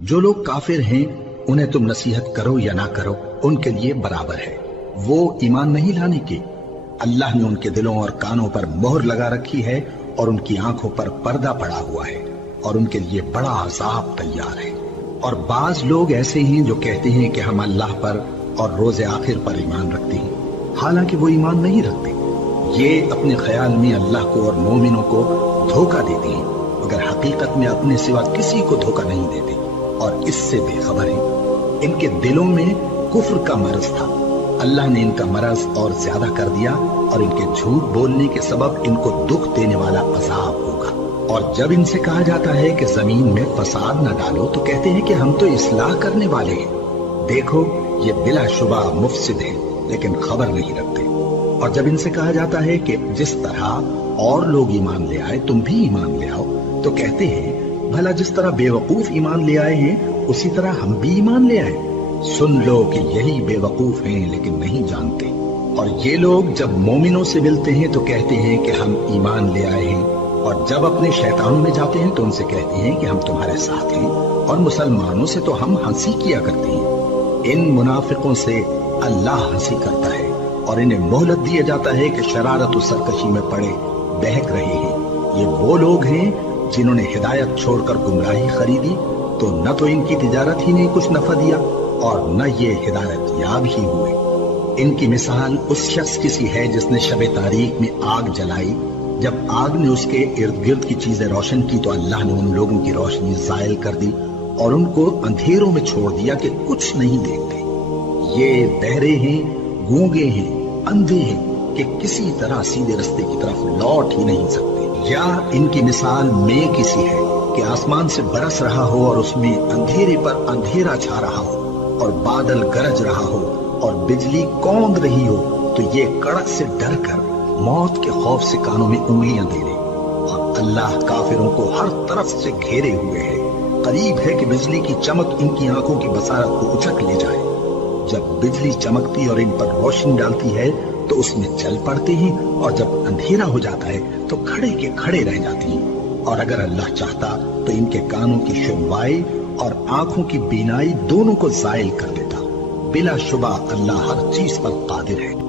جو لوگ کافر ہیں انہیں تم نصیحت کرو یا نہ کرو ان کے لیے برابر ہے، وہ ایمان نہیں لانے کے۔ اللہ نے ان کے دلوں اور کانوں پر مہر لگا رکھی ہے اور ان کی آنکھوں پر پردہ پڑا ہوا ہے اور ان کے لیے بڑا عذاب تیار ہے۔ اور بعض لوگ ایسے ہیں جو کہتے ہیں کہ ہم اللہ پر اور روز آخر پر ایمان رکھتے ہیں، حالانکہ وہ ایمان نہیں رکھتے۔ یہ اپنے خیال میں اللہ کو اور مومنوں کو دھوکہ دیتے ہیں، مگر حقیقت میں اپنے سوا کسی کو دھوکہ نہیں دیتے اور اس سے بے خبر ہیں۔ ان کے دلوں میں کفر کا مرض تھا، اللہ نے ان کا مرض اور زیادہ کر دیا اور ان کے جھوٹ بولنے کے سبب ان کو دکھ دینے والا عذاب ہوگا۔ اور جب ان سے کہا جاتا ہے کہ زمین میں فساد نہ ڈالو تو کہتے ہیں کہ ہم تو اصلاح کرنے والے ہیں۔ دیکھو یہ بلا شبہ مفسد ہیں لیکن خبر نہیں رکھتے۔ اور جب ان سے کہا جاتا ہے کہ جس طرح اور لوگ ایمان لے آئے تم بھی ایمان لے آؤ تو کہتے ہیں بھلا جس طرح بے وقوف ایمان لے آئے ہیں اسی طرح ہم بھی ایمان لے آئے۔ سن لو کہ یہی بے وقوف ہیں لیکن نہیں جانتے۔ اور یہ لوگ جب مومنوں سے ملتے ہیں تو کہتے ہیں کہ ہم ایمان لے آئے ہیں، اور جب اپنے شیطانوں میں جاتے ہیں تو ان سے کہتے ہیں کہ ہم تمہارے ساتھ ہیں، اور مسلمانوں سے تو ہم ہنسی کیا کرتے ہیں۔ ان منافقوں سے اللہ ہنسی کرتا ہے اور انہیں مہلت دیا جاتا ہے کہ شرارت و سرکشی میں پڑے بہک رہے ہیں۔ یہ وہ لوگ ہیں جنہوں نے ہدایت چھوڑ کر گمراہی خریدی، تو نہ تو ان کی تجارت ہی نے کچھ نفع دیا اور نہ یہ ہدایت یاب ہی ہوئے۔ ان کی مثال اس شخص کی سی ہے جس نے شب تاریک میں آگ جلائی، جب آگ نے اس کے ارد گرد کی چیزیں روشن کی تو اللہ نے ان لوگوں کی روشنی زائل کر دی اور ان کو اندھیروں میں چھوڑ دیا کہ کچھ نہیں دیکھتے۔ یہ بہرے ہیں، گونگے ہیں، اندھے ہیں کہ کسی طرح سیدھے رستے کی طرف لوٹ ہی نہیں سکتے۔ یا ان کی مثال میں کسی ہے کہ آسمان سے برس رہا ہو اور اس میں اندھیرے پر اندھیرا چھا رہا ہو اور بادل گرج رہا ہو اور بجلی کوند رہی ہو تو یہ کڑک سے ڈر کر موت کے خوف سے کانوں میں انگلیاں دے دے۔ اور اللہ کافروں کو ہر طرف سے گھیرے ہوئے ہے، قریب ہے کہ بجلی کی چمک ان کی آنکھوں کی بصارت کو اچک لے جائے۔ جب بجلی چمکتی اور ان پر روشنی ڈالتی ہے تو اس میں چل پڑتے ہیں، اور جب اندھیرا ہو جاتا ہے تو کھڑے کے کھڑے رہ جاتی ہیں۔ اور اگر اللہ چاہتا تو ان کے کانوں کی شنوائی اور آنکھوں کی بینائی دونوں کو زائل کر دیتا۔ بلا شبہ اللہ ہر چیز پر قادر ہے۔